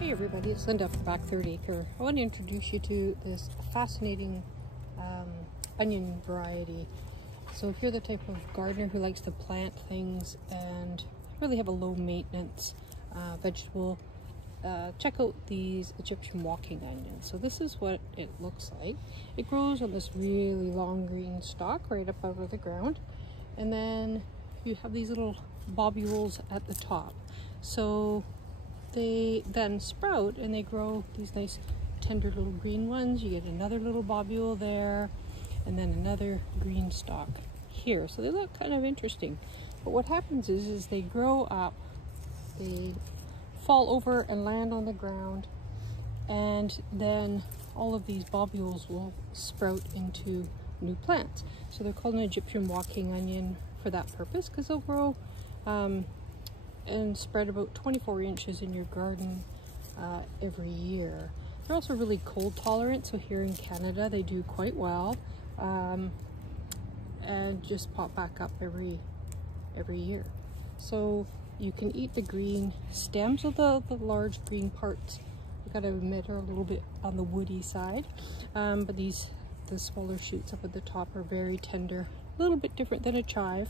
Hey everybody, it's Linda from Back 3rd Acre. I want to introduce you to this fascinating onion variety. So if you're the type of gardener who likes to plant things and really have a low maintenance vegetable, check out these Egyptian walking onions. So this is what it looks like. It grows on this really long green stalk right up out of the ground, and then you have these little bobules at the top. So they then sprout and they grow these nice tender little green ones. You get another little bobule there and then another green stalk here. So they look kind of interesting. But what happens is they grow up, they fall over and land on the ground, and then all of these bobules will sprout into new plants. So they're called an Egyptian walking onion for that purpose, because they'll grow and spread about 24 inches in your garden every year. They're also really cold tolerant, so here in Canada they do quite well, and just pop back up every year. So you can eat the green stems of the large green parts. You gotta admit are a little bit on the woody side, but the smaller shoots up at the top are very tender, a little bit different than a chive.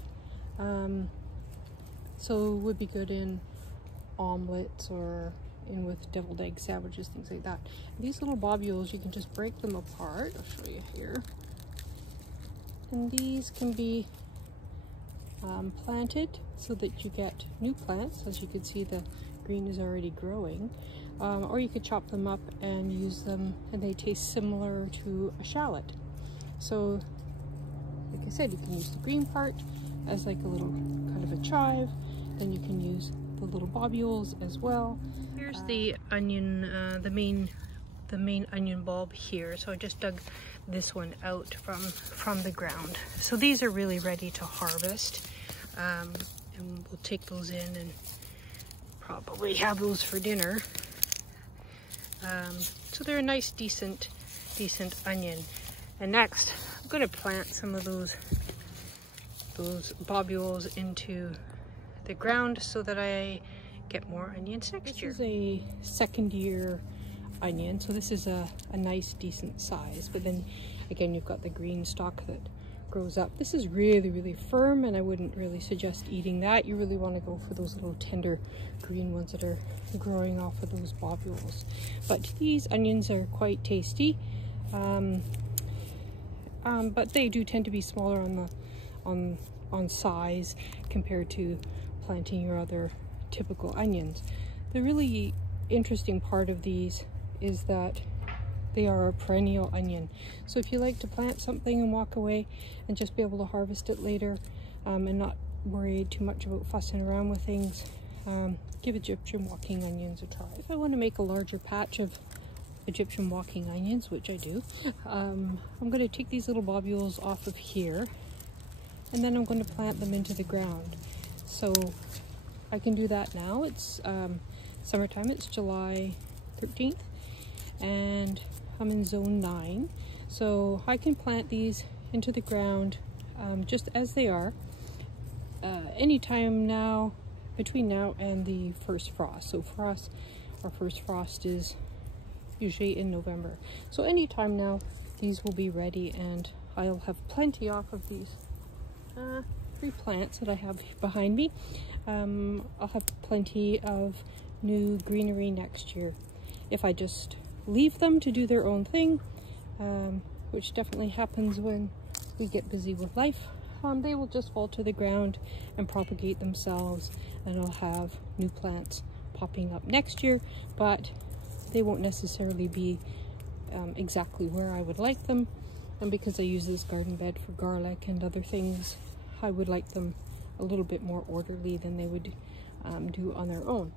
So it would be good in omelets or in with deviled egg sandwiches, things like that. And these little bobules, you can just break them apart. I'll show you here. And these can be planted so that you get new plants. As you can see, the green is already growing. Or you could chop them up and use them, and they taste similar to a shallot. So, like I said, you can use the green part as like a little kind of a chive. Then you can use the little bobules as well. Here's the onion, the main onion bulb here. So I just dug this one out from the ground. So these are really ready to harvest, and we'll take those in and probably have those for dinner. So they're a nice, decent onion. And next, I'm going to plant some of those bobules into the ground so that I get more onions next year. This is a second year onion, so this is a nice decent size, but then again you've got the green stalk that grows up. This is really firm, and I wouldn't really suggest eating that. You really want to go for those little tender green ones that are growing off of those bobules. But these onions are quite tasty, but they do tend to be smaller on size compared to planting your other typical onions. The really interesting part of these is that they are a perennial onion. So if you like to plant something and walk away and just be able to harvest it later, and not worry too much about fussing around with things, give Egyptian walking onions a try. If I want to make a larger patch of Egyptian walking onions, which I do, I'm going to take these little bobules off of here, and then I'm going to plant them into the ground. So I can do that now. It's summertime, it's July 13th, and I'm in zone 9. So I can plant these into the ground just as they are, anytime now, between now and the first frost. So our first frost is usually in November. So anytime now, these will be ready, and I'll have plenty off of these 3 plants that I have behind me. I'll have plenty of new greenery next year. If I just leave them to do their own thing, which definitely happens when we get busy with life, they will just fall to the ground and propagate themselves, and I'll have new plants popping up next year, but they won't necessarily be exactly where I would like them. And because I use this garden bed for garlic and other things, I would like them a little bit more orderly than they would do on their own.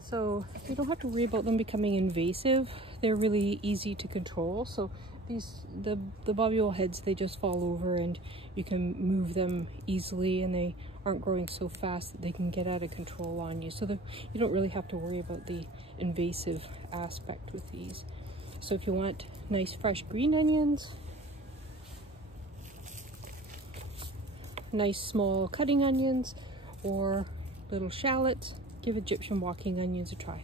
So you don't have to worry about them becoming invasive. They're really easy to control. So the bobule heads, they just fall over and you can move them easily, and they aren't growing so fast that they can get out of control on you. So you don't really have to worry about the invasive aspect with these. So if you want nice fresh green onions, nice small cutting onions, or little shallots, give Egyptian walking onions a try.